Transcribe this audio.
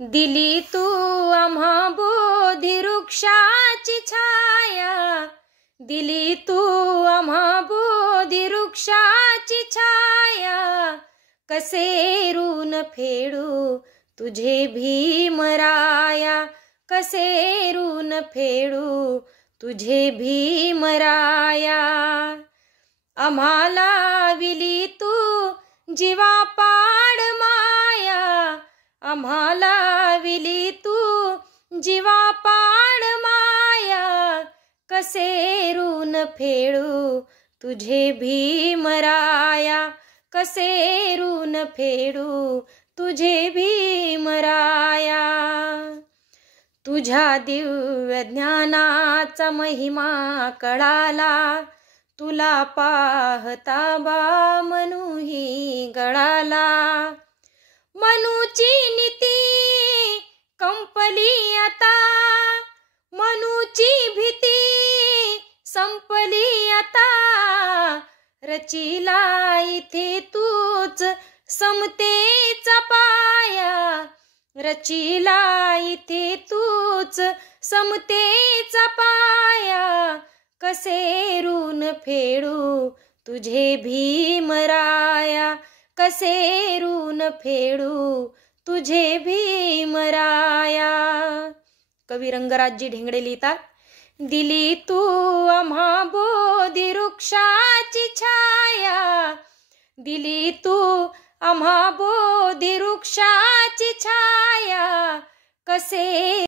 दिली तू आम्हा बोधी वृक्षाची छाया, दिली तू आम्हा बोधी वृक्षाची छाया। कसे ऋण फेडू तुझे भीमराया, कसे ऋण फेडू तुझे भीमराया। आम्हाला विली तू जीवापाड माया, आम्हाला विली तू जीवापाड माया। कसे ऋण फेडू तुझे भीमराया, कसे ऋण फेडू तुझे भीमराया। तुझ्या दिव्य ज्ञानाचा महिमा कळाला, तुला पाहता बा मनूही गळाला। मनूची नीती कंपली आता, मनूची भीती संपली आता। रचिला इथे तूच समतेचा पाया, रचिला इथे तूच समतेचा पाया। कसे ऋण फेडू तुझे भीमराया, कसे ऋण फेडू तुझे भीमराया। कवी रंगराजजी ढेंगडे लिहितात, दिली तू आम्हा बोधी वृक्षाची छाया, दिली तू आम्हा बोधी वृक्षाची छाया। कसे